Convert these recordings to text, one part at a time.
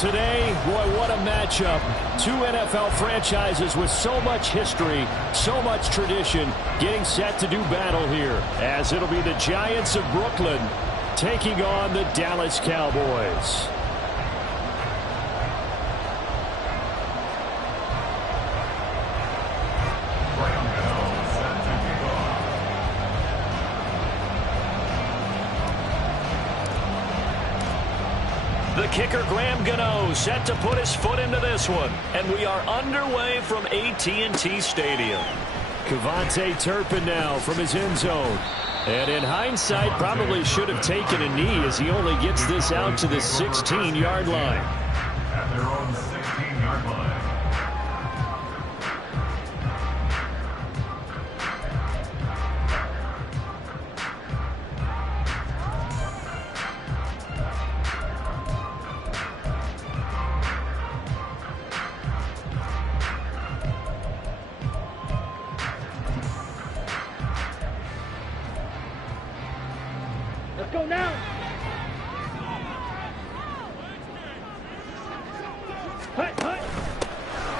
Today, boy, what a matchup. Two NFL franchises with so much history, so much tradition, getting set to do battle here, as it'll be the Giants of Brooklyn taking on the Dallas Cowboys. The kicker, Graham Gano, set to put his foot into this one. And we are underway from AT&T Stadium. Kevontae Turpin now from his end zone. And in hindsight, probably should have taken a knee as he only gets this out to the 16-yard line. At their own 16-yard line. Go now.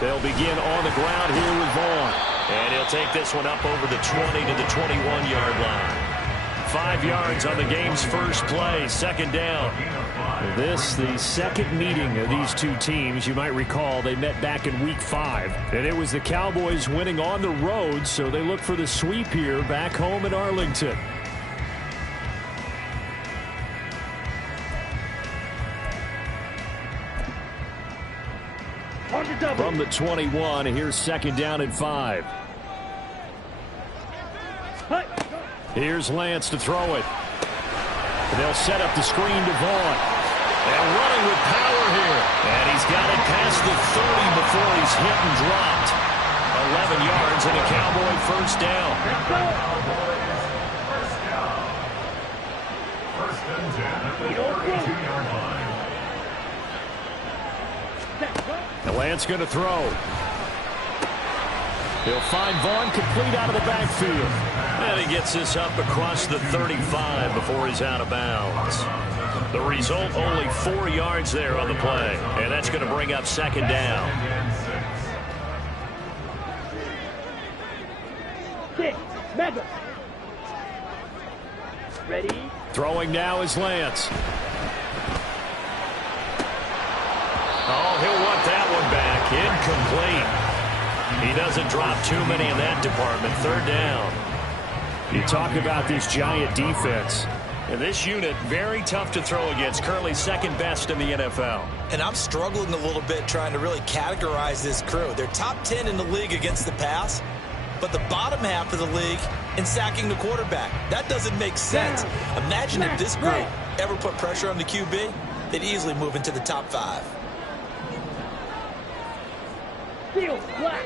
They'll begin on the ground here with Vaughn. And he'll take this one up over the 20 to the 21-yard line. 5 yards on the game's first play, second down. This, the second meeting of these two teams. You might recall they met back in Week 5. And it was the Cowboys winning on the road, so they look for the sweep here back home in Arlington. From the 21, here's second down and 5. Here's Lance to throw it. They'll set up the screen to Vaughn. And running with power here. And he's got it past the 30 before he's hit and dropped. 11 yards and a Cowboy first down. First and 10 at the 42-yard line. And Lance going to throw. He'll find Vaughn complete out of the backfield. And he gets this up across the 35 before he's out of bounds. The result, only 4 yards there on the play. And that's going to bring up second down. Mega. Ready? Throwing now is Lance. Oh, he'll want that one back. Incomplete. He doesn't drop too many in that department. Third down. You talk about this Giant defense. And this unit, very tough to throw against. Currently second best in the NFL. And I'm struggling a little bit trying to really categorize this crew. They're top 10 in the league against the pass, but the bottom half of the league in sacking the quarterback. That doesn't make sense. Imagine if this group ever put pressure on the QB, they'd easily move into the top 5. Field flat.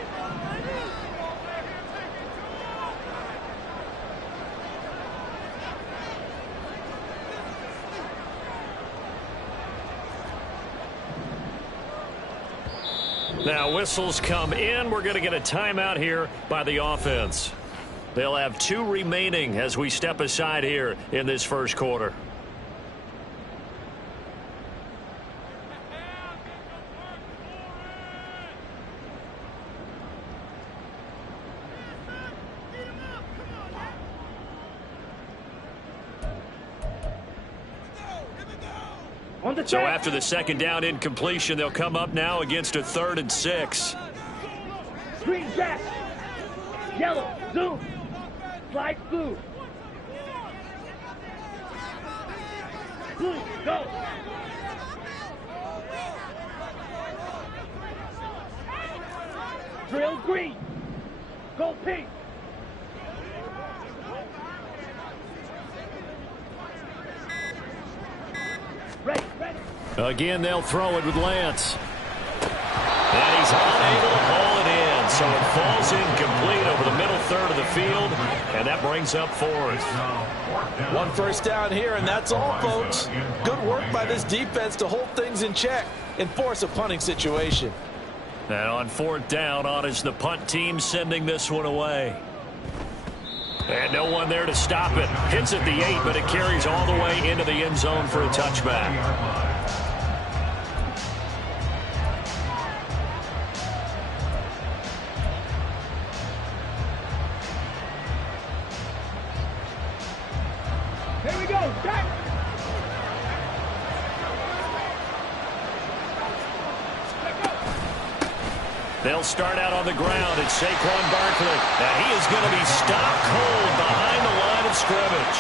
Now whistles come in. We're going to get a timeout here by the offense. They'll have 2 remaining as we step aside here in this first quarter. So after the second down incompletion, they'll come up now against a 3rd and 6. Green jack. Yellow. Zoom. Slide blue. Blue. Go. Drill green. Go pink. Ready. Again, they'll throw it with Lance. And he's unable to haul it in. So it falls incomplete over the middle third of the field. And that brings up 4th. 1 first down here, and that's all, folks. Good work by this defense to hold things in check and force a punting situation. And on 4th down, on is the punt team sending this one away. And no one there to stop it. Hits at the 8, but it carries all the way into the end zone for a touchback. They'll start out on the ground. It's Saquon Barkley. Now he is going to be stopped cold behind the line of scrimmage.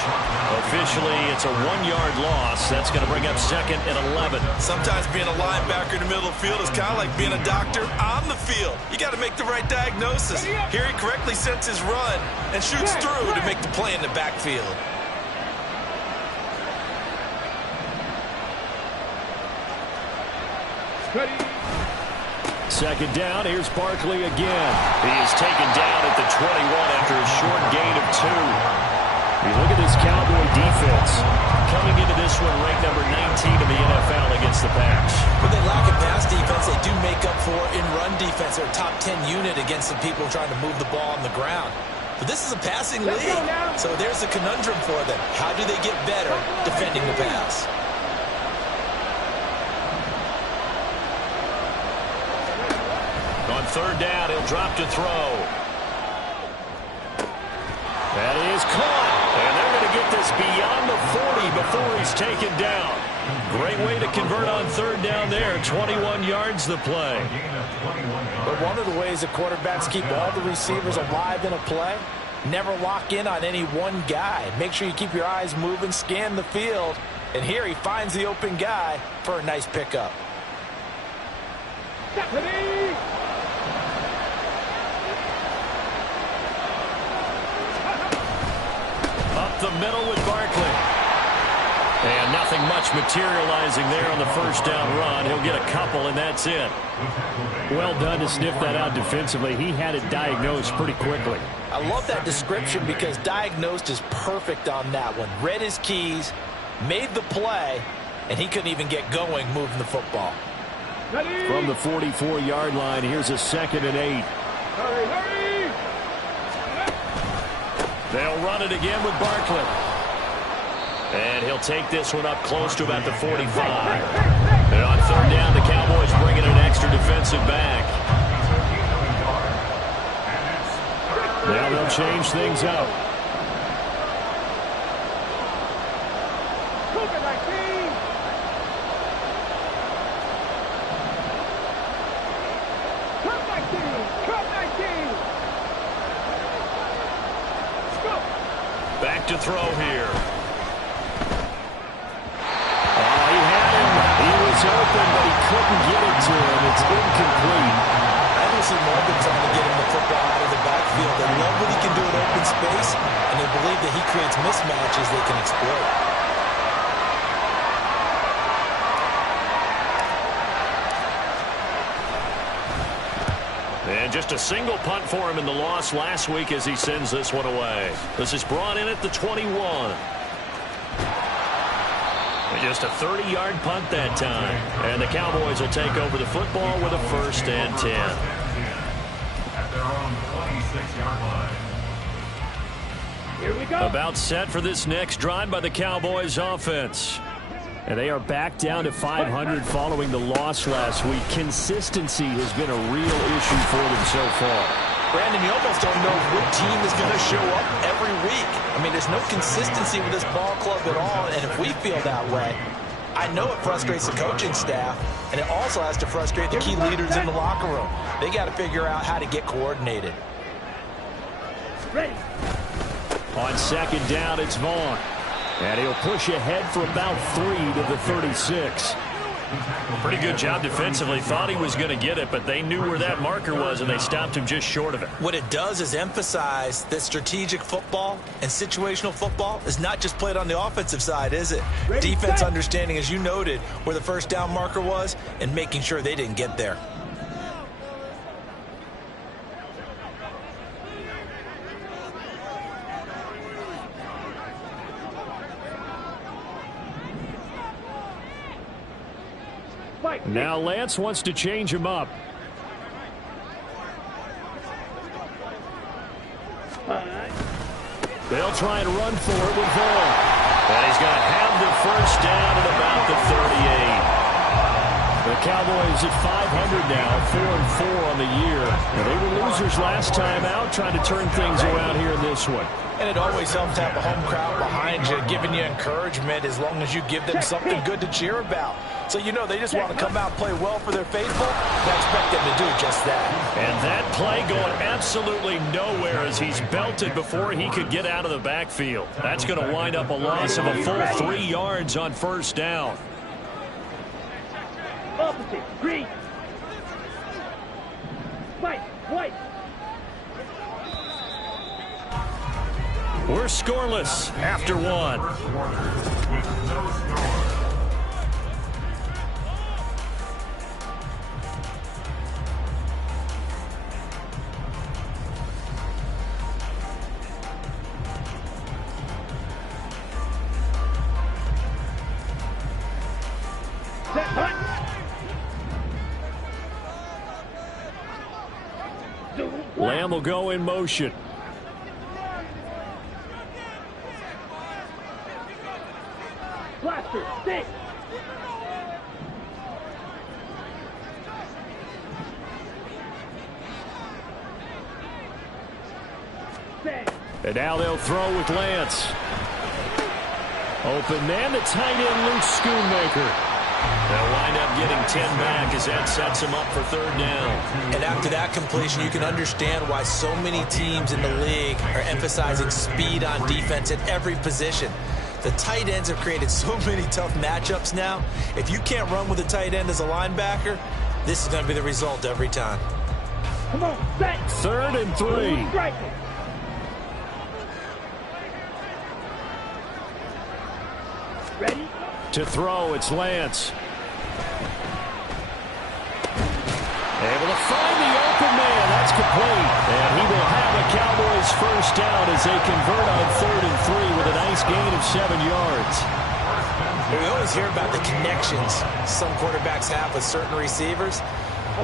Officially, it's a 1-yard loss. That's going to bring up 2nd and 11. Sometimes being a linebacker in the middle of the field is kind of like being a doctor on the field. You got to make the right diagnosis. Here he correctly sets his run and shoots through to make the play in the backfield. Second down, here's Barkley again. He is taken down at the 21 after a short gain of 2. You look at this Cowboy defense. Coming into this one, ranked number 19 in the NFL against the pass. When they lack a pass defense, they do make up for in run defense. They're a top 10 unit against some people trying to move the ball on the ground. But this is a passing league, so there's a conundrum for them. How do they get better defending the pass? On third down, he'll drop to throw. That is caught. And they're going to get this beyond the 40 before he's taken down. Great way to convert on third down there. 21 yards the play. But one of the ways that quarterbacks keep all the receivers alive in a play, never lock in on any one guy. Make sure you keep your eyes moving, scan the field. And here he finds the open guy for a nice pickup. Up the middle with Barkley. And nothing much materializing there on the first down run. He'll get a couple, and that's it. Well done to sniff that out defensively. He had it diagnosed pretty quickly. I love that description because diagnosed is perfect on that one. Read his keys, made the play, and he couldn't even get going moving the football. From the 44-yard line, here's a 2nd and 8. Hurry! They'll run it again with Barkley. And he'll take this one up close to about the 45. And on third down, the Cowboys bring in an extra defensive back. Now they'll change things up. Back to throw here. Oh, he had him. He was open, but he couldn't get it to him. It's incomplete. I don't see Morgan trying to get him the football out of the backfield. They love what he can do in open space, and they believe that he creates mismatches they can exploit. And just a single punt for him in the loss last week as he sends this one away. This is brought in at the 21. And just a 30-yard punt that time. And the Cowboys will take over the football with a 1st and 10. At their own 26-yard line. Here we go. About set for this next drive by the Cowboys offense. And they are back down to 500 following the loss last week. Consistency has been a real issue for them so far. Brandon, you almost don't know what team is going to show up every week. I mean, there's no consistency with this ball club at all, and if we feel that way, I know it frustrates the coaching staff, and it also has to frustrate the key leaders in the locker room. They got to figure out how to get coordinated. Ready. On second down, it's Vaughn. And he'll push ahead for about 3 to the 36. Pretty good job defensively. Thought he was going to get it, but they knew where that marker was, and they stopped him just short of it. What it does is emphasize that strategic football and situational football is not just played on the offensive side, is it? Defense understanding, as you noted, where the first down marker was and making sure they didn't get there. Now Lance wants to change him up. They'll try and run for it with Vaughn. And he's going to have the first down at about the 38. The Cowboys at 500 now, 4-4 on the year. They were losers last time out, trying to turn things around here in this one. And it always helps to have a home crowd behind you, giving you encouragement as long as you give them something good to cheer about. So you know they just want to come out and play well for their faithful. I expect them to do just that. And that play going absolutely nowhere as he's belted before he could get out of the backfield. That's going to wind up a loss of a full 3 yards on first down. Opposite. Green. White. White. We're scoreless after one. With no score. Set. Hunt. Lamb will go in motion. Blaster. Stick. Set. And now they'll throw with Lance. Open man, the tight end, Luke Schoonmaker. They'll wind up getting 10 back as that sets him up for third down. And after that completion, you can understand why so many teams in the league are emphasizing speed on defense at every position. The tight ends have created so many tough matchups now. If you can't run with a tight end as a linebacker, this is going to be the result every time. Come on. Set. 3rd and 3. Strike. Ready? To throw, it's Lance. Able to find the open man. That's complete. And he will have a Cowboys first down as they convert on 3rd and 3 with a nice gain of 7 yards. We always hear about the connections some quarterbacks have with certain receivers.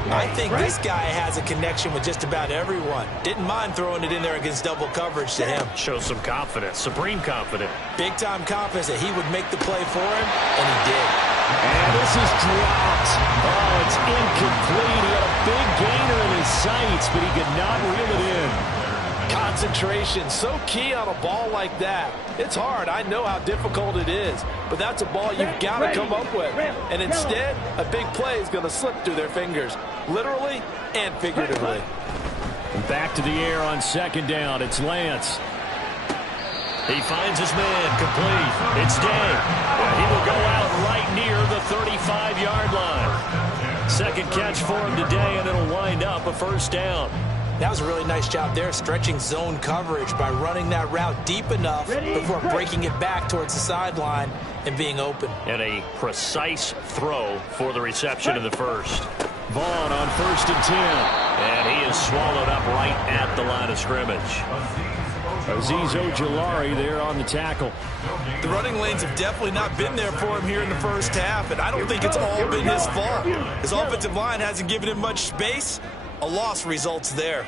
I think this guy has a connection with just about everyone. Didn't mind throwing it in there against double coverage to him. Shows some confidence, supreme confidence. Big-time confidence that he would make the play for him, and he did. And this is dropped. Oh, it's incomplete. He had a big gainer in his sights, but he could not reel it in. Concentration, so key on a ball like that. It's hard. I know how difficult it is, but that's a ball you've got to come up with. And instead, a big play is going to slip through their fingers, literally and figuratively. Back to the air on 2nd down. It's Lance. He finds his man, complete. It's Day. He will go out right near the 35-yard line. Second catch for him today, and it'll wind up a first down. That was a really nice job there, stretching zone coverage by running that route deep enough before breaking it back towards the sideline and being open. And a precise throw for the reception in the first. Vaughn on 1st and 10. And he is swallowed up right at the line of scrimmage. Azeez Ojulari there on the tackle. The running lanes have definitely not been there for him here in the first half, and I don't think it's all been his fault. His offensive line hasn't given him much space. A loss results there.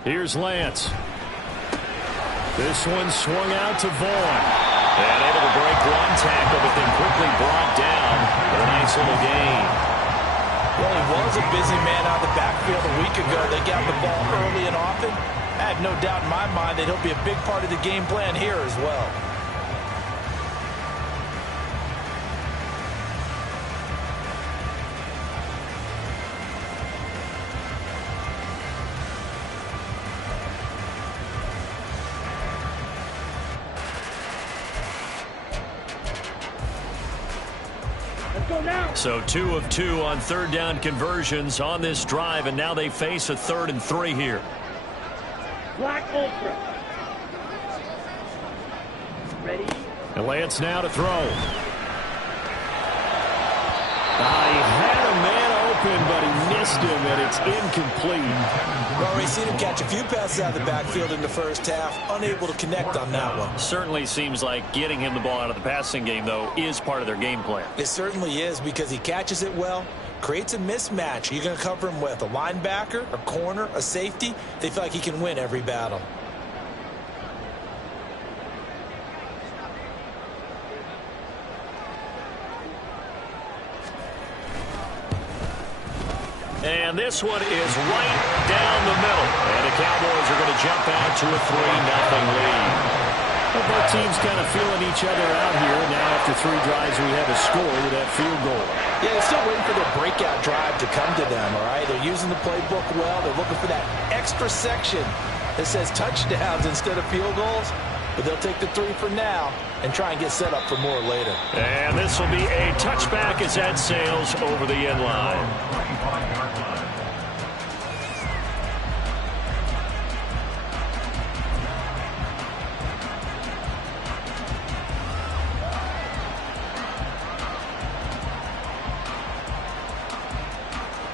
Here's Lance. This one swung out to Vaughn. And able to break one tackle, but then quickly brought down with a nice little gain. Well, he was a busy man out of the backfield a week ago. They got the ball early and often. I have no doubt in my mind that he'll be a big part of the game plan here as well. So 2 of 2 on 3rd down conversions on this drive, and now they face a 3rd and 3 here. Black Ultra. Ready? And Lance now to throw. He had a man open, but he missed him, and it's incomplete. Well, we've seen him catch a few passes out of the backfield in the first half, unable to connect on that one. Certainly seems like getting him the ball out of the passing game, though, is part of their game plan. It certainly is, because he catches it well, creates a mismatch. You're going to cover him with a linebacker, a corner, a safety. They feel like he can win every battle. And this one is right down the middle. And the Cowboys are going to jump out to a 3-0 lead. Well, both teams kind of feeling each other out here. Now after 3 drives, we have a score with that field goal. Yeah, they're still waiting for their breakout drive to come to them, all right? They're using the playbook well. They're looking for that extra section that says touchdowns instead of field goals. But they'll take the 3 for now and try and get set up for more later. And this will be a touchback as that sails over the end line.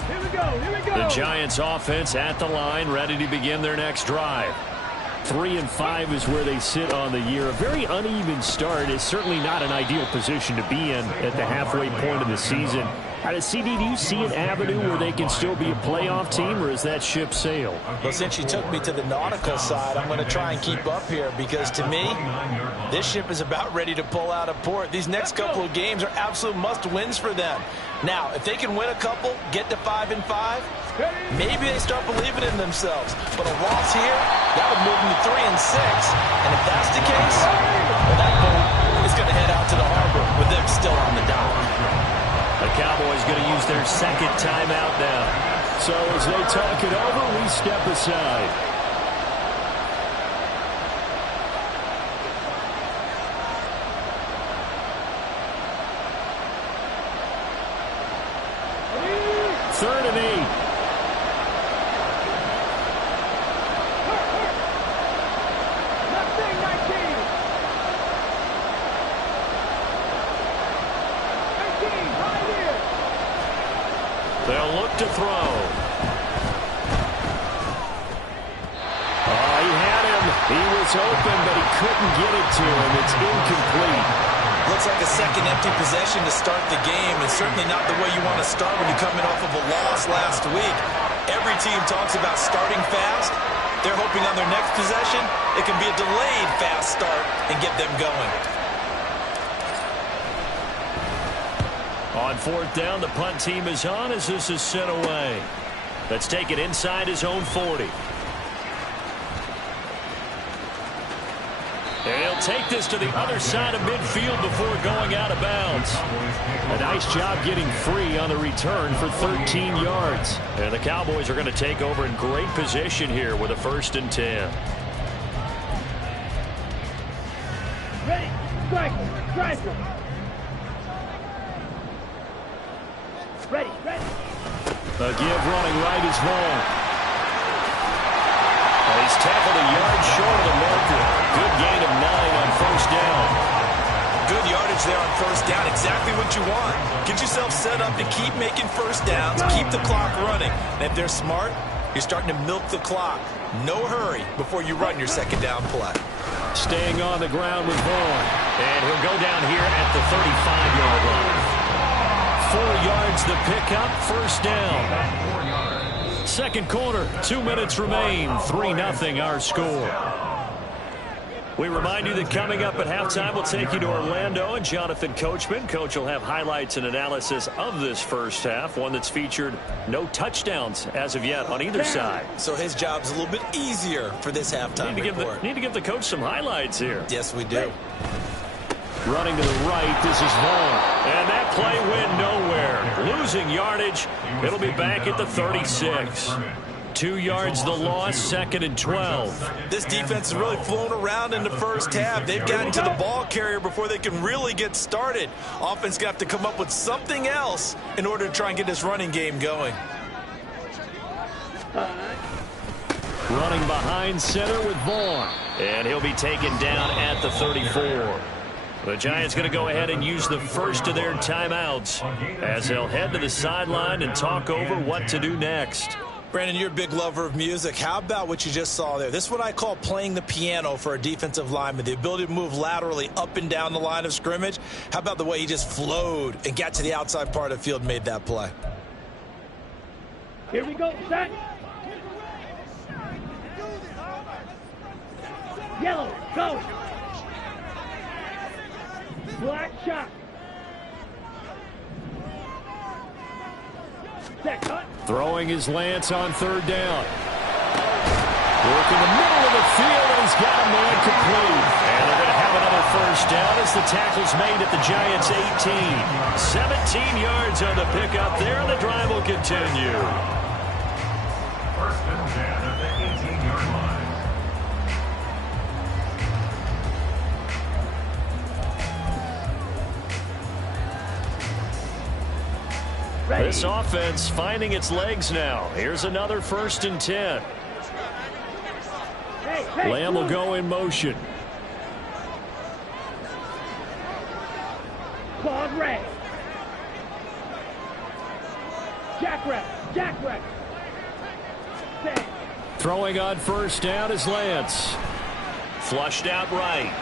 Here we go. Here we go. The Giants offense at the line, ready to begin their next drive. 3-5 is where they sit on the year. A very uneven start is certainly not an ideal position to be in at the halfway point of the season. CD, do you see an avenue where they can still be a playoff team, or is that ship sailed? Well, since you took me to the nautical side, I'm going to try and keep up here because, to me, this ship is about ready to pull out of port. These next couple of games are absolute must-wins for them. Now, if they can win a couple, get to 5-5, maybe they start believing in themselves. But a loss here, that would move them to 3-6. And if that's the case, well, that boat is going to head out to the harbor with them still on the dock. The Cowboys going to use their second timeout now. So as they talk it over, we step aside. Third and 8. They'll look to throw. Oh, he had him. He was open, but he couldn't get it to him. It's incomplete. Looks like a second empty possession to start the game, and certainly not the way you want to start when you're coming off of a loss last week. Every team talks about starting fast. They're hoping on their next possession, it can be a delayed fast start and get them going. On 4th down, the punt team is on as this is sent away. Let's take it inside his own 40. And he'll take this to the other side of midfield before going out of bounds. A nice job getting free on the return for 13 yards. And the Cowboys are going to take over in great position here with a 1st and 10. Ready. Strike. Strike. Ready. A give running right is Vaughn. And he's tackled a yard short of the marker. Good gain of 9 on 1st down. Good yardage there on 1st down. Exactly what you want. Get yourself set up to keep making 1st downs, keep the clock running. And if they're smart, you're starting to milk the clock. No hurry before you run your 2nd down play. Staying on the ground with Vaughn. And he'll go down here at the 35-yard line. 4 yards the pickup, 1st down. 2nd quarter, 2 minutes remain, 3-0 our score. We remind you that coming up at halftime, we'll take you to Orlando and Jonathan Coachman. Coach will have highlights and analysis of this first half, one that's featured no touchdowns as of yet on either side. So his job's a little bit easier for this halftime report. Need to give the coach some highlights here. Yes, we do. Running to the right, this is Vaughn. And that play went nowhere. Losing yardage. It'll be back at the 36. 2 yards the loss, 2nd and 12. This defense has really flown around in the first half. They've gotten to the ball carrier before they can really get started. Offense got to come up with something else in order to try and get this running game going. Running behind center with Vaughn. And he'll be taken down at the 34. The Giants going to go ahead and use the first of their timeouts as they'll head to the sideline and talk over what to do next. Brandon, you're a big lover of music. How about what you just saw there? This is what I call playing the piano for a defensive lineman, the ability to move laterally up and down the line of scrimmage. How about the way he just flowed and got to the outside part of the field and made that play? Here we go. Set. Yellow. Go. Black shot. Set. Cut. Throwing his Lance on third down. Work in the middle of the field, and he's got a man complete. And they're going to have another first down as the tackle's made at the Giants' 18. 17 yards on the pickup there, and the drive will continue. First and 10 at the 18-yard line. This offense finding its legs now. Here's another first and 10. Lamb will go in motion. Claude Ray. Jackrabbit. Throwing on first down is Lance. Flushed out right.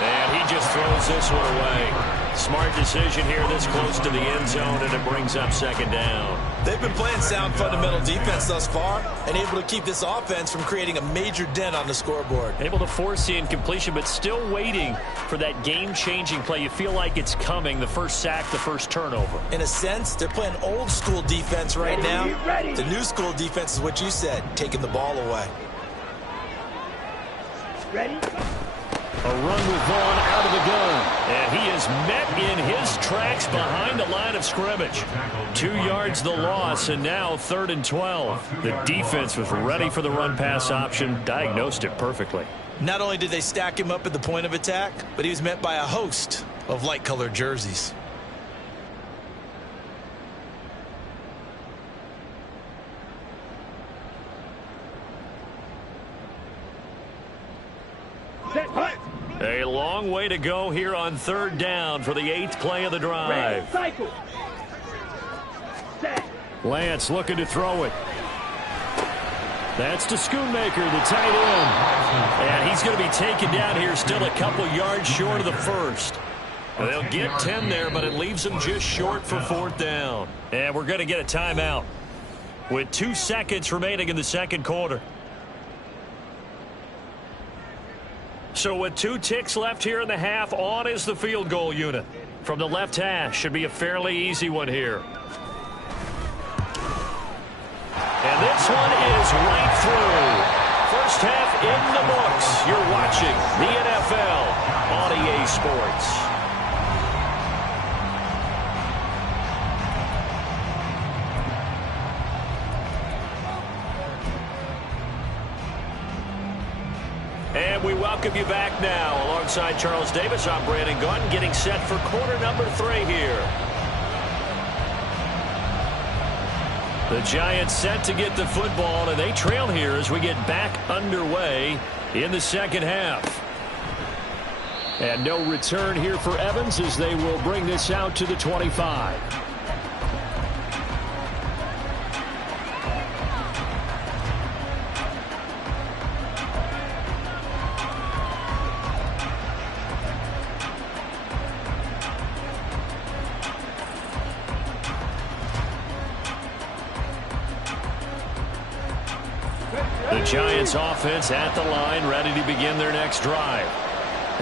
And he just throws this one away. Smart decision here this close to the end zone, and it brings up second down. They've been playing sound fundamental defense thus far and able to keep this offense from creating a major dent on the scoreboard. Able to force the incompletion, but still waiting for that game-changing play. You feel like it's coming, the first sack, the first turnover. In a sense, they're playing old-school defense right now. The new-school defense is what you said, taking the ball away. Ready? A run with Vaughn out of the gun. And he is met in his tracks behind the line of scrimmage. 2 yards the loss, and now 3rd and 12. The defense was ready for the run-pass option, diagnosed it perfectly. Not only did they stack him up at the point of attack, but he was met by a host of light-colored jerseys. A long way to go here on 3rd down for the 8th play of the drive. Lance looking to throw it. That's to Schoonmaker, the tight end. And he's going to be taken down here, still a couple yards short of the first. They'll get 10 there, but it leaves them just short for 4th down. And we're going to get a timeout with 2 seconds remaining in the second quarter. So with 2 ticks left here in the half, on is the field goal unit. From the left hash, should be a fairly easy one here. And this one is right through. First half in the books. You're watching the NFL on EA Sports. And we welcome you back now. Alongside Charles Davis, I'm Brandon Gunn, getting set for quarter number 3 here. The Giants set to get the football, and they trail here as we get back underway in the second half. And no return here for Evans as they will bring this out to the 25. The Giants offense at the line, ready to begin their next drive.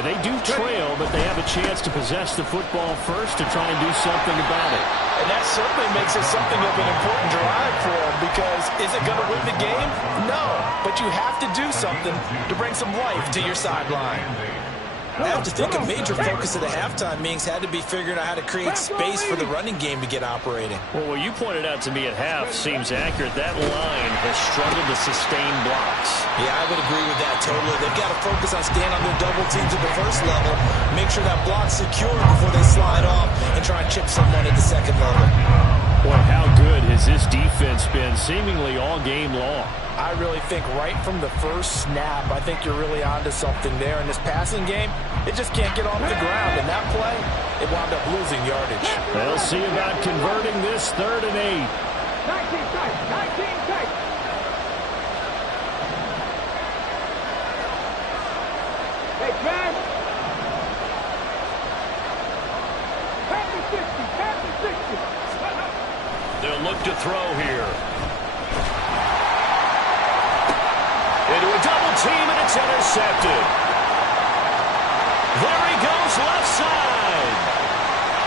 They do trail, but they have a chance to possess the football first to try and do something about it. And that certainly makes it something of an important drive for them, because is it going to win the game? No, but you have to do something to bring some life to your sideline. I have to think a major focus of the halftime meetings had to be figuring out how to create space for the running game to get operating. Well, what you pointed out to me at half seems accurate. That line has struggled to sustain blocks. Yeah, I would agree with that totally. They've got to focus on staying on their double teams at the first level, make sure that block's secure before they slide off and try and chip someone at the second level. Boy, how good has this defense been seemingly all game long? I really think right from the first snap, I think you're really onto something there. In this passing game, it just can't get off the ground. And that play, it wound up losing yardage. They'll see about converting this 3rd and 8. 19 tight. Hey, John. Pass the 60. They'll look to throw here. Into a double team, and it's intercepted. There he goes, left side.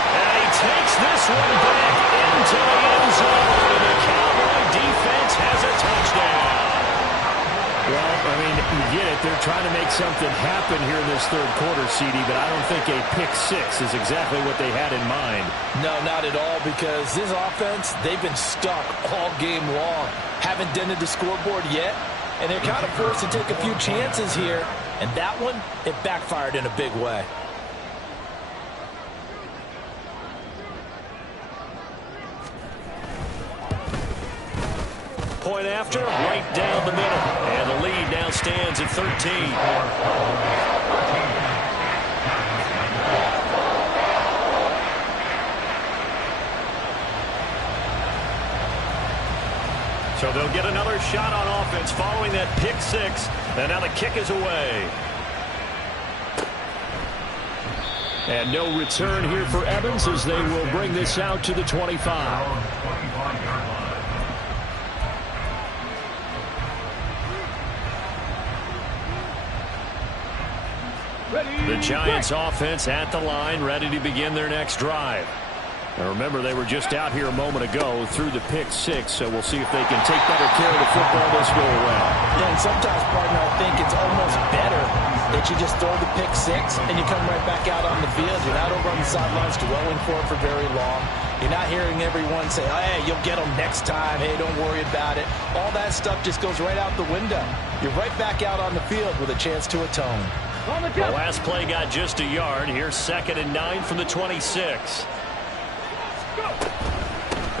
And he takes this one back into the end zone. didn't get it. They're trying to make something happen here in this third quarter, CD, but I don't think a pick six is exactly what they had in mind. No, not at all, because this offense, they've been stuck all game long. Haven't dented the scoreboard yet, and they're kind of forced to take a few chances here, and that one, it backfired in a big way. Point after, right down the middle. And the lead now stands at 13. So they'll get another shot on offense following that pick six. And now the kick is away. And no return here for Evans as they will bring this out to the 25. The Giants offense at the line, ready to begin their next drive. Now remember, they were just out here a moment ago through the pick six, so we'll see if they can take better care of the football this go around. Yeah, and sometimes, partner, I think it's almost better that you just throw the pick six and you come right back out on the field. You're not over on the sidelines dwelling for it for very long. You're not hearing everyone say, oh, hey, you'll get them next time. Hey, don't worry about it. All that stuff just goes right out the window. You're right back out on the field with a chance to atone. The last play got just a yard. Here's 2nd and 9 from the 26.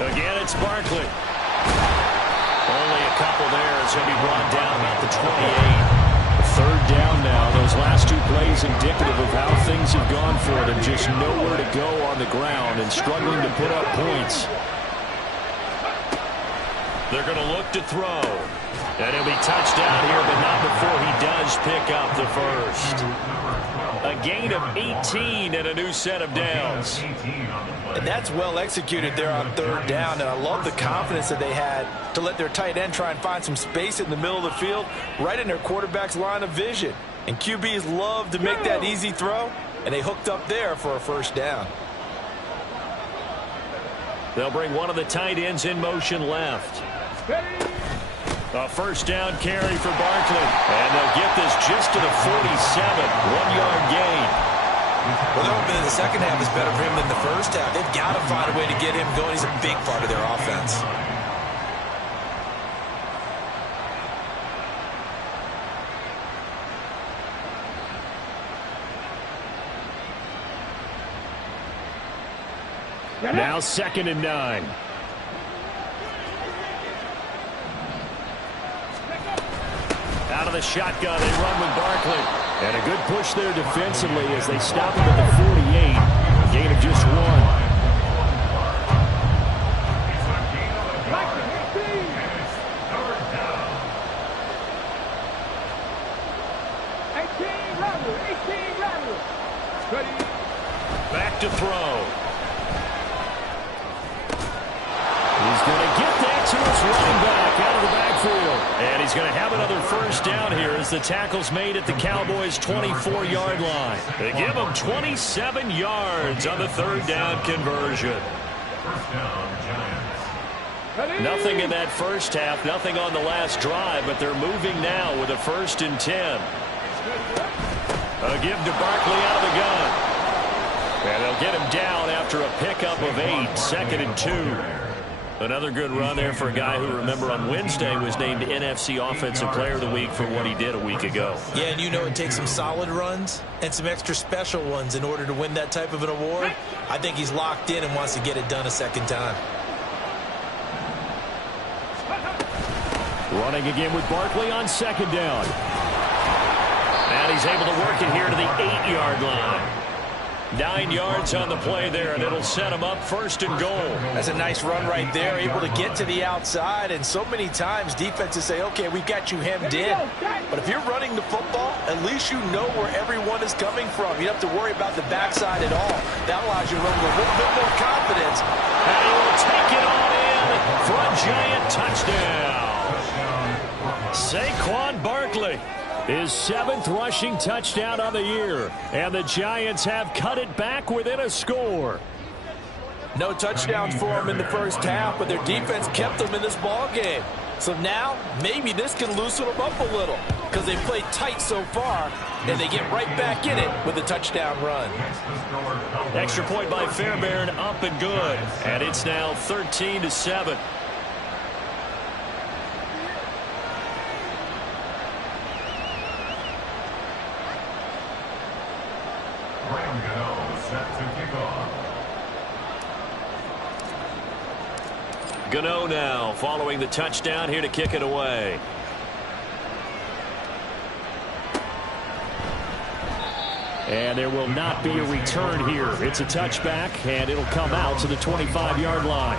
Again, it's Barkley. Only a couple there as he'll be brought down about the 28. Third down now. Those last two plays indicative of how things have gone for them. Just nowhere to go on the ground and struggling to put up points. They're going to look to throw. And he'll be touched down here, but not before he does pick up the first. A gain of 18 and a new set of downs. And that's well executed there on third down, and I love the confidence that they had to let their tight end try and find some space in the middle of the field, right in their quarterback's line of vision. And QBs love to make that easy throw, and they hooked up there for a first down. They'll bring one of the tight ends in motion left. A first down carry for Barkley. And they'll get this just to the 47. 1-yard gain. Well, their opening in the second half is better for him than the first half. They've got to find a way to get him going. He's a big part of their offense. Now 2nd and 9. Out of the shotgun, they run with Barkley. And a good push there defensively as they stop him at the 48. A gain of just 1. Back to throw. He's going to get that to his running back out of the backfield. And he's going to have another first down here as the tackle's made at the Cowboys' 24-yard line. They give him 27 yards on the third down conversion. Nothing in that first half, nothing on the last drive, but they're moving now with a 1st and 10. A give to Barkley out of the gun. And they'll get him down after a pickup of 8, 2nd and 2. Another good run there for a guy who, remember, on Wednesday was named NFC Offensive Player of the Week for what he did a week ago. Yeah, and you know it takes some solid runs and some extra special ones in order to win that type of an award. I think he's locked in and wants to get it done a second time. Running again with Barkley on 2nd down. And he's able to work it here to the 8-yard line. 9 yards on the play there, and it'll set him up 1st and goal. That's a nice run right there, able to get to the outside, and so many times defenses say, okay, we've got you hemmed in. But if you're running the football, at least you know where everyone is coming from. You don't have to worry about the backside at all. That allows you to run with a little bit more confidence. And he will take it on in for a giant touchdown. Saquon Barkley. His 7th rushing touchdown on the year. And the Giants have cut it back within a score. No touchdowns for them in the first half, but their defense kept them in this ball game. So now, maybe this can loosen them up a little. because they played tight so far, and they get right back in it with a touchdown run. Extra point by Fairbairn, up and good. And it's now 13-7. Gano now following the touchdown, here to kick it away. And there will not be a return here. It's a touchback, and it'll come out to the 25-yard line.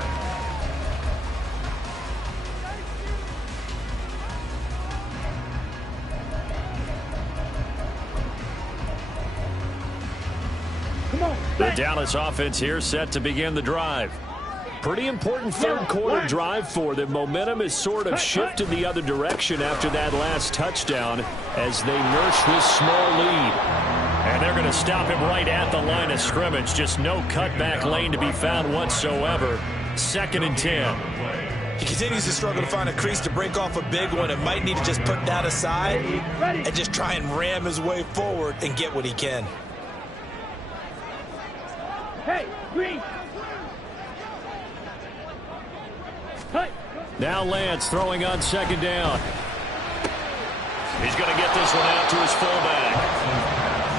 The Dallas offense here set to begin the drive. Pretty important third-quarter drive for them. Momentum has sort of shifted the other direction after that last touchdown as they nurse this small lead. And they're going to stop him right at the line of scrimmage. Just no cutback lane to be found whatsoever. 2nd and 10. He continues to struggle to find a crease to break off a big one and might need to just put that aside and just try and ram his way forward and get what he can. Hey, green. Now Lance throwing on 2nd down. He's going to get this one out to his fullback.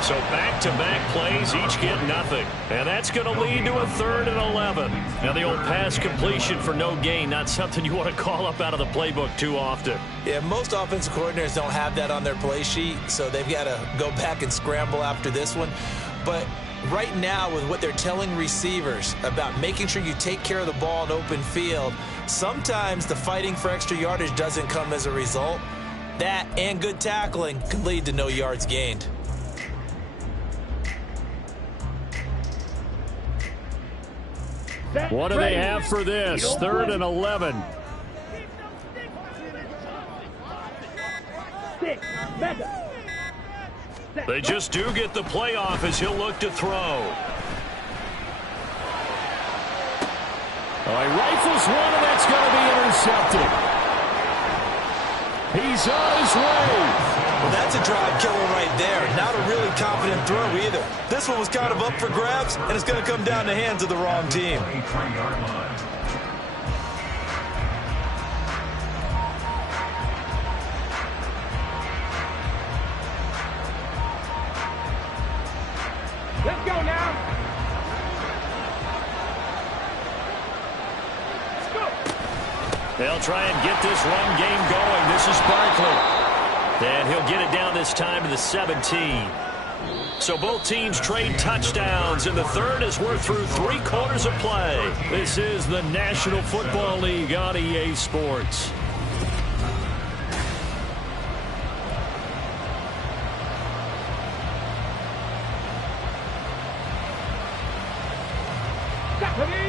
So back-to-back plays, each get nothing. And that's going to lead to a 3rd and 11. Now the old pass completion for no gain, not something you want to call up out of the playbook too often. Yeah, most offensive coordinators don't have that on their play sheet, so they've got to go back and scramble after this one. But right now, with what they're telling receivers about making sure you take care of the ball in open field, sometimes the fighting for extra yardage doesn't come as a result. That and good tackling can lead to no yards gained. What do they have for this? 3rd and 11. They just do get the playoff as he'll look to throw. Oh, he rifles one, and that's going to be intercepted. He's on his way. Well, that's a drive killer right there. Not a really confident throw either. This one was kind of up for grabs, and it's going to come down the hands of the wrong team. Let's go now. Let's go. They'll try and get this run game going. This is Barkley. And he'll get it down this time to the 17. So both teams trade touchdowns, and the third as we're through 3 quarters of play. This is the National Football League on EA Sports.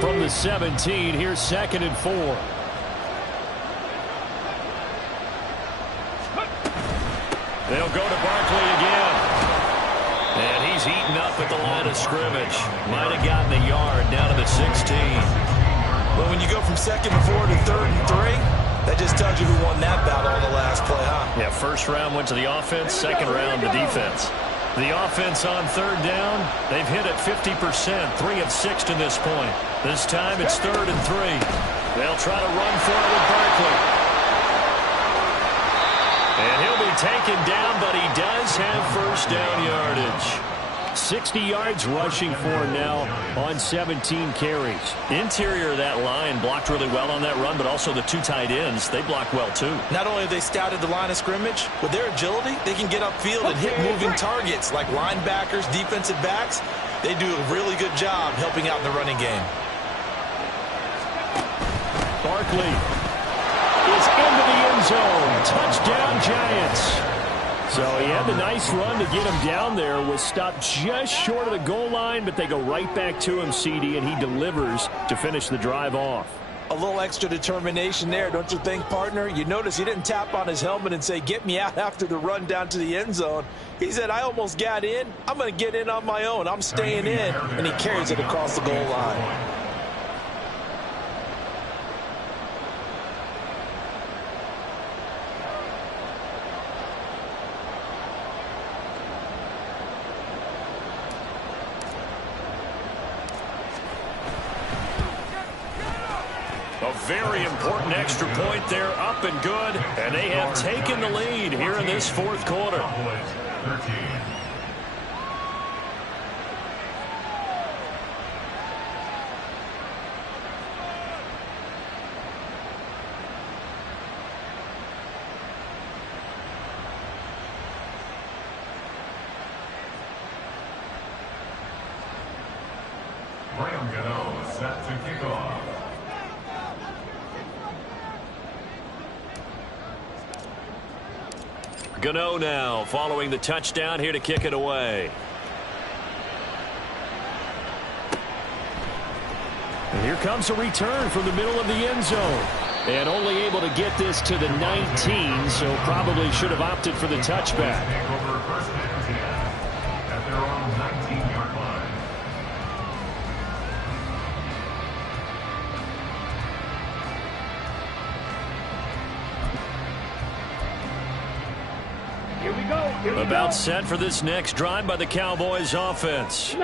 From the 17, here's 2nd and 4. They'll go to Barkley again. And he's eaten up at the line of scrimmage. Might have gotten a yard down to the 16. Well, when you go from 2nd and 4 to 3rd and 3, that just tells you who won that battle on the last play, huh? Yeah, first round went to the offense, second round the defense. The offense on 3rd down, they've hit it 50%, 3 of 6 to this point. This time it's 3rd and 3. They'll try to run for it with Barkley. And he'll be taken down, but he does have first down yardage. 60 yards rushing for him now on 17 carries. Interior of that line blocked really well on that run, but also the 2 tight ends, they block well too. Not only have they scouted the line of scrimmage, with their agility, they can get upfield and hit moving targets like linebackers, defensive backs. They do a really good job helping out in the running game. Barkley is into the end zone. Touchdown, Giants. So he had the nice run to get him down there. Was stopped just short of the goal line, but they go right back to him, CD, and he delivers to finish the drive off. A little extra determination there, don't you think, partner? You notice he didn't tap on his helmet and say, get me out after the run down to the end zone. He said, I almost got in. I'm going to get in on my own. I'm staying in. And he carries it across the goal line. A very important extra point there, up and good. And they have taken the lead here in this fourth quarter. Cowboys 13. Set to kick off. Gano now following the touchdown here to kick it away. And here comes a return from the middle of the end zone. And only able to get this to the 19, so probably should have opted for the touchback. Over first and 10 at their own 19-yard line. About set for this next drive by the Cowboys offense.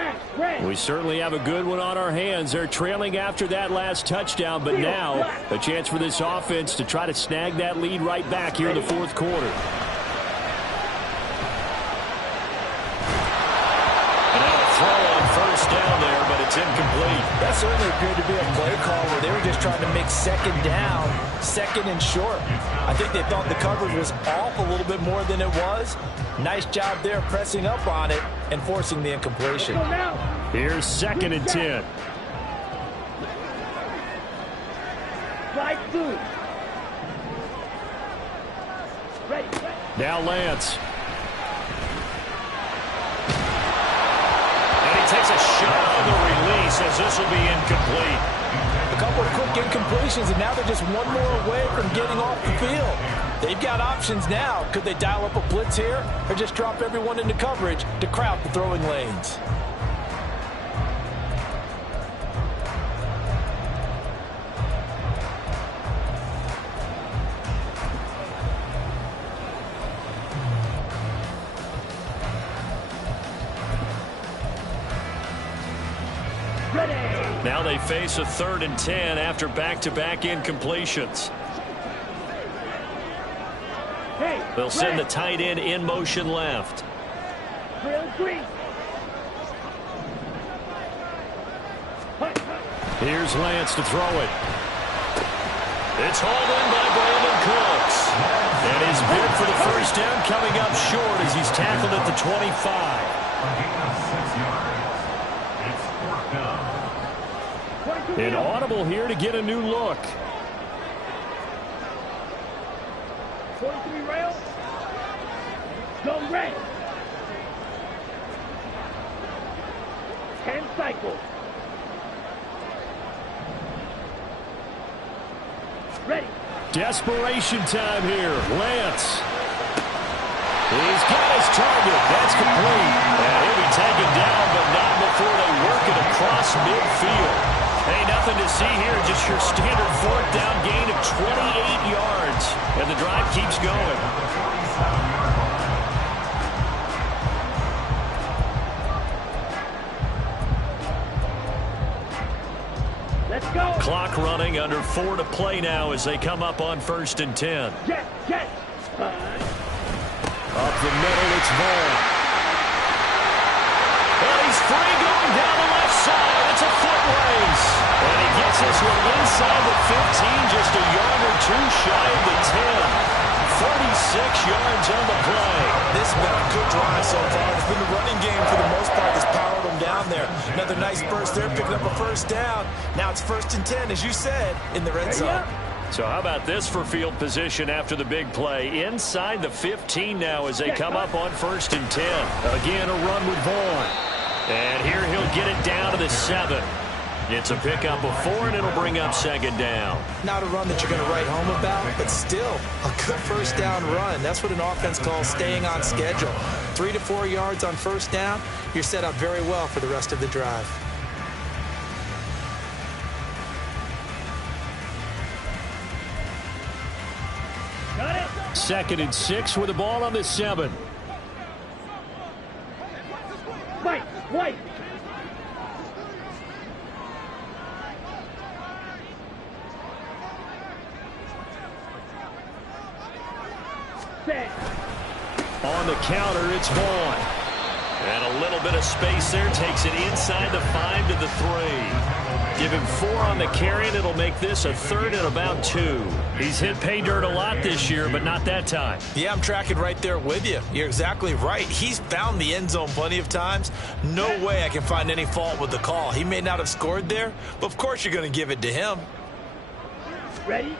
We certainly have a good one on our hands. They're trailing after that last touchdown, but now a chance for this offense to try to snag that lead right back here in the fourth quarter. And now a throw on first down there, but it's incomplete. That certainly appeared to be a play call where they were just trying to make second down, second and short. I think they thought the coverage was off a little bit more than it was. Nice job there pressing up on it and forcing the incompletion. Here's second and 10. Right through. Now Lance. And he takes a shot on the release as this will be incomplete. A couple of quick incompletions, and now they're just one more away from getting off the field. They've got options now. Could they dial up a blitz here or just drop everyone into coverage to crowd the throwing lanes? Now they face a 3rd and 10 after back-to-back incompletions. They'll send the tight end in motion left. Here's Lance to throw it. It's hauled in by Brandon Cooks. And his bid for the first down coming up short as he's tackled at the 25. A gain of 6 yards. It's 4th down. An audible here to get a new look. 43 rail. Go red. 10 cycles. Ready. Desperation time here. Lance. He's got his target. That's complete. And he'll be taken down, but not before they work it across midfield. Hey, nothing to see here. Just your standard 4th down gain of 28 yards. And the drive keeps going. Let's go. Clock running, under 4 to play now as they come up on 1st and 10. Yes. Up the middle, it's Vaughn. And he's free going down the left side. It's a foot race. And he gets this one inside the 15, just a yard or two shy of the 10. 46 yards on the play. This has been a good drive so far. It's been the running game for the most part that's powered them down there. Another nice burst there, picking up a first down. Now it's 1st and 10, as you said, in the red zone. So how about this for field position after the big play? Inside the 15 now as they come up on 1st and 10. Again, a run with Vaughn. And here he'll get it down to the 7. It's a pickup of 4, and it'll bring up 2nd down. Not a run that you're going to write home about, but still a good first down run. That's what an offense calls staying on schedule. 3 to 4 yards on first down, you're set up very well for the rest of the drive. Got it. 2nd and 6 with the ball on the 7. White. on the counter. It's Vaughn. And a little bit of space there. Takes it inside the 5 to the 3. Give him 4 on the carry, and it'll make this a 3rd and about 2. He's hit pay dirt a lot this year, but not that time. Yeah, I'm tracking right there with you. You're exactly right. He's found the end zone plenty of times. No way I can find any fault with the call. He may not have scored there, but of course you're going to give it to him. Ready?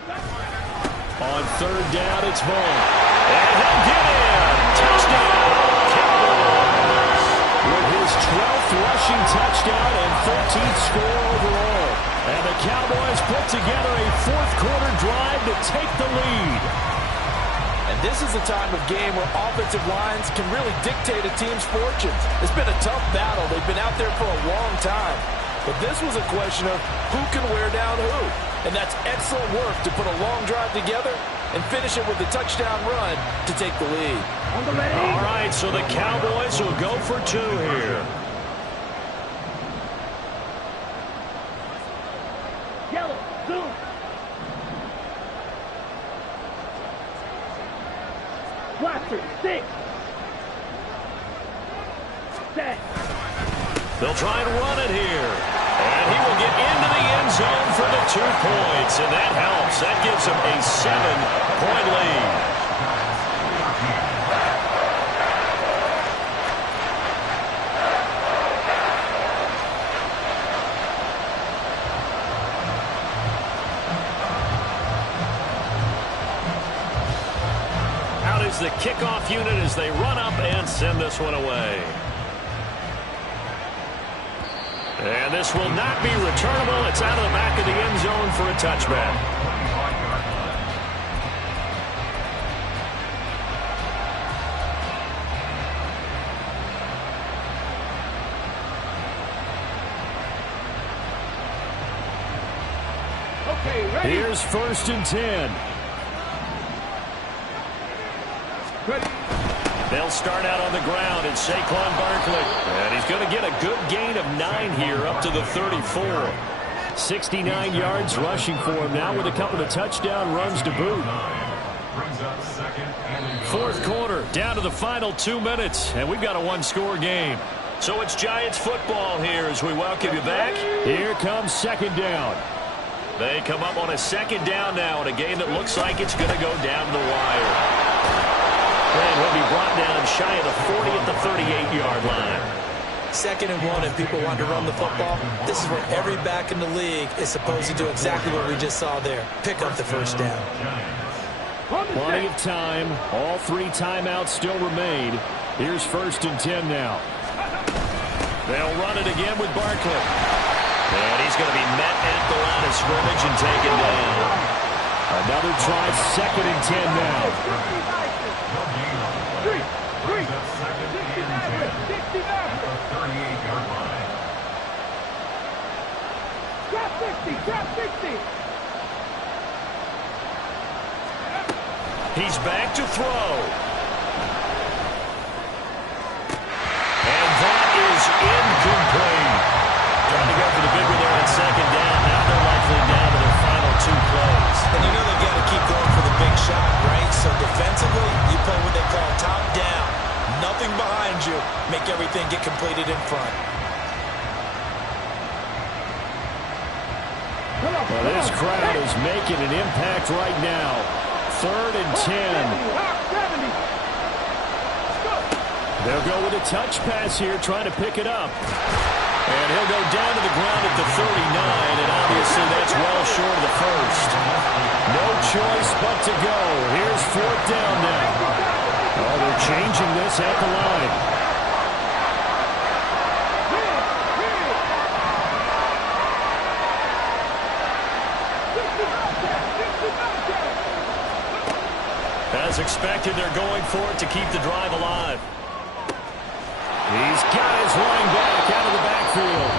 On 3rd down, it's Vaughn. And he'll get in. Touchdown, Cowboys. With his 12th rushing touchdown and 13th score overall. And the Cowboys put together a 4th quarter drive to take the lead. And this is a time of game where offensive lines can really dictate a team's fortunes. It's been a tough battle. They've been out there for a long time. But this was a question of who can wear down who. And that's excellent work to put a long drive together and finish it with a touchdown run to take the lead. On the ready. All right, so the Cowboys will go for 2 here. Yellow, zoom. Blaster, 6. Set. They'll try and run it here. And he will get into the end zone for the 2 points. And that helps. That gives him a 7-point lead. Out is the kickoff unit as they run up and send this one away. And this will not be returnable. It's out of the back of the end zone for a touchback. Okay, ready. Here's 1st and 10. Ready. They'll start out on the ground, and Saquon Barkley. And he's going to get a good gain of 9 here up to the 34. 69 yards rushing for him now with a couple of touchdown runs to boot. 4th quarter, down to the final 2 minutes, and we've got a 1-score game. So it's Giants football here as we welcome you back. Here comes 2nd down. They come up on a 2nd down now in a game that looks like it's going to go down the wire. And he'll be brought down shy of the 40 at the 38-yard line. 2nd and 1 and people want to run the football. This is where every back in the league is supposed to do exactly what we just saw there. Pick up the 1st down. Plenty of time. All 3 timeouts still remain. Here's 1st and 10 now. They'll run it again with Barkley. And he's going to be met at the line of scrimmage and taken down. Another try, 2nd and 10 now. 3. 60 Drop 60. He's back to throw. And that is incomplete. Trying to go for the big one there on 2nd down. Now they're likely down to their final 2 plays. And you know they've got to keep going for the big shot, right? So defensively, you play what they call top down. Nothing behind you. Make everything get completed in front. Well, this crowd is making an impact right now. 3rd and 10. They'll go with a touch pass here, trying to pick it up. And he'll go down to the ground at the 39, and obviously that's well short of the 1st. No choice but to go. Here's 4th down now. Oh, they're changing this at the line. As expected, they're going for it to keep the drive alive. He's got his running back out of the backfield.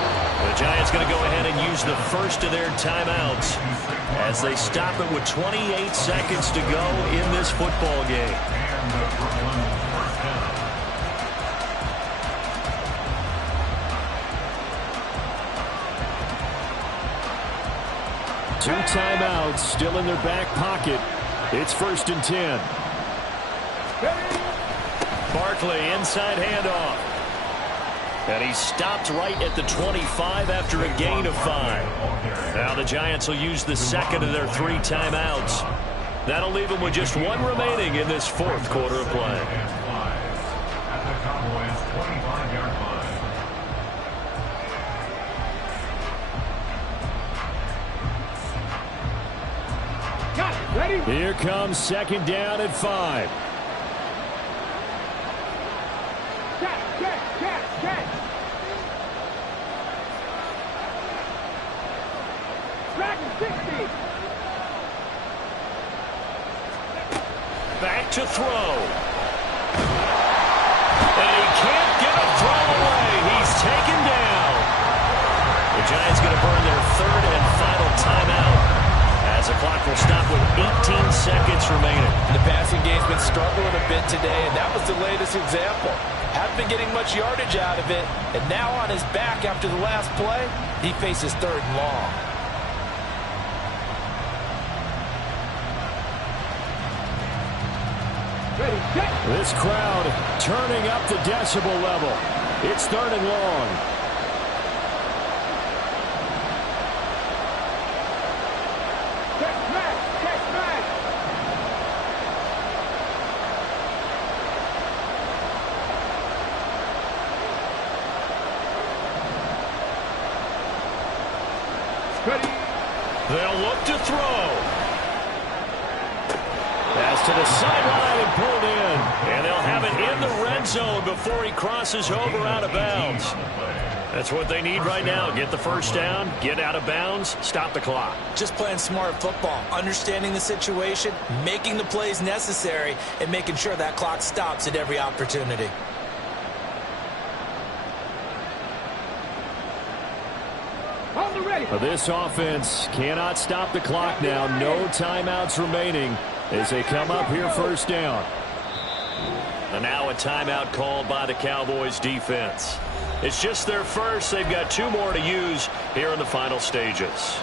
The Giants going to go ahead and use the first of their timeouts as they stop it with 28 seconds to go in this football game. 2 timeouts still in their back pocket. It's 1st and 10. Barkley, inside handoff. And he stopped right at the 25 after a gain of 5. Now the Giants will use the second of their 3 timeouts. That'll leave them with just 1 remaining in this 4th quarter of play. At the Cowboys' 25-yard line. Got it. Ready? Here comes 2nd down at 5. Catch. Dragon 60. Back to throw. And he can't get a throw away. He's taken down. The Giants going to burn their 3rd and final timeout, as the clock will stop with 18 seconds remaining. The passing game's been struggling a bit today, and that was the latest example. Haven't been getting much yardage out of it, and now on his back after the last play, he faces 3rd and long. Ready, set. This crowd turning up the decibel level. It's 3rd and long. Check smash. Ready. They'll look to throw. Pass to the sideline and pulled in. And they'll have it in the red zone before he crosses over out of bounds. That's what they need right now. Get the 1st down, get out of bounds, stop the clock. Just playing smart football, understanding the situation, making the plays necessary, and making sure that clock stops at every opportunity. On the ready. This offense cannot stop the clock now. No timeouts remaining as they come up here 1st down. And now a timeout called by the Cowboys defense. It's just their first. They've got 2 more to use here in the final stages.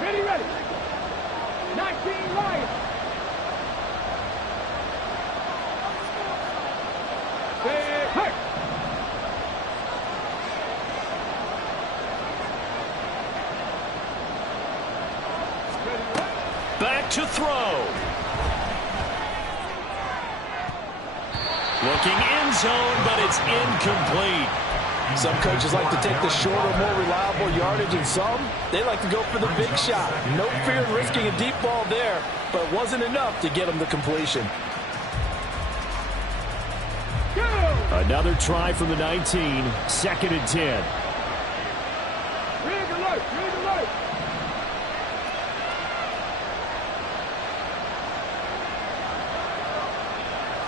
Ready. 19 Lions. Hey. Back to throw. Looking in zone, but it's incomplete. Some coaches like to take the shorter, more reliable yardage, and some, they like to go for the big shot. No fear in risking a deep ball there, but it wasn't enough to get him the completion. Go. Another try from the 19, 2nd and 10. Rig alert.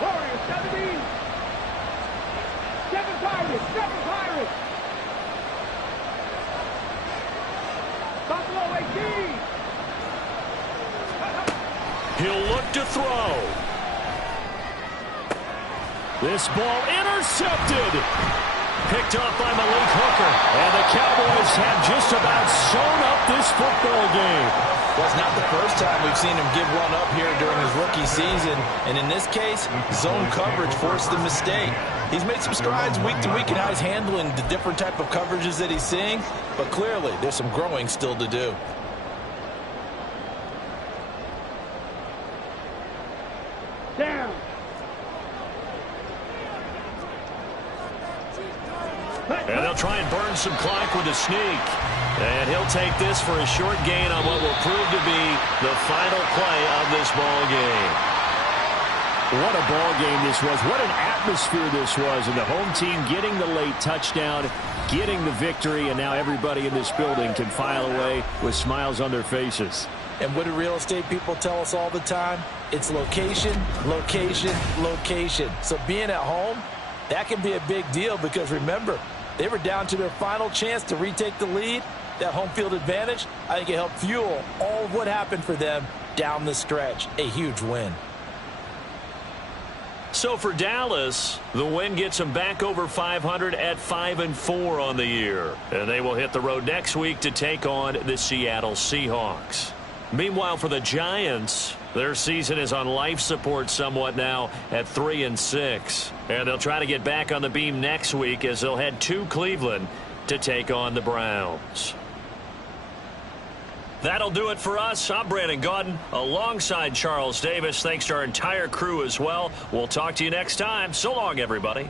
Warriors 70. 7 Pirates. Buffalo 18. He'll look to throw. This ball intercepted. Picked off by Malik Hooker. And the Cowboys have just about sewn up this football game. Well, it's not the first time we've seen him give one up here during his rookie season. And in this case, zone coverage forced the mistake. He's made some strides week to week in how he's handling the different type of coverages that he's seeing. But clearly, there's some growing still to do. Down. And they'll try and burn some clock with a sneak. And he'll take this for a short gain on what will prove to be the final play of this ball game. What a ball game this was. What an atmosphere this was. And the home team getting the late touchdown, getting the victory, and now everybody in this building can file away with smiles on their faces. And what do real estate people tell us all the time? It's location, location, location. So being at home, that can be a big deal because, remember, they were down to their final chance to retake the lead. That home field advantage, I think it helped fuel all of what happened for them down the stretch. A huge win. So for Dallas, the win gets them back over 500 at 5-4 on the year. And they will hit the road next week to take on the Seattle Seahawks. Meanwhile, for the Giants, their season is on life support somewhat now at 3-6. And they'll try to get back on the beam next week as they'll head to Cleveland to take on the Browns. That'll do it for us. I'm Brandon Gaudin alongside Charles Davis. Thanks to our entire crew as well. We'll talk to you next time. So long, everybody.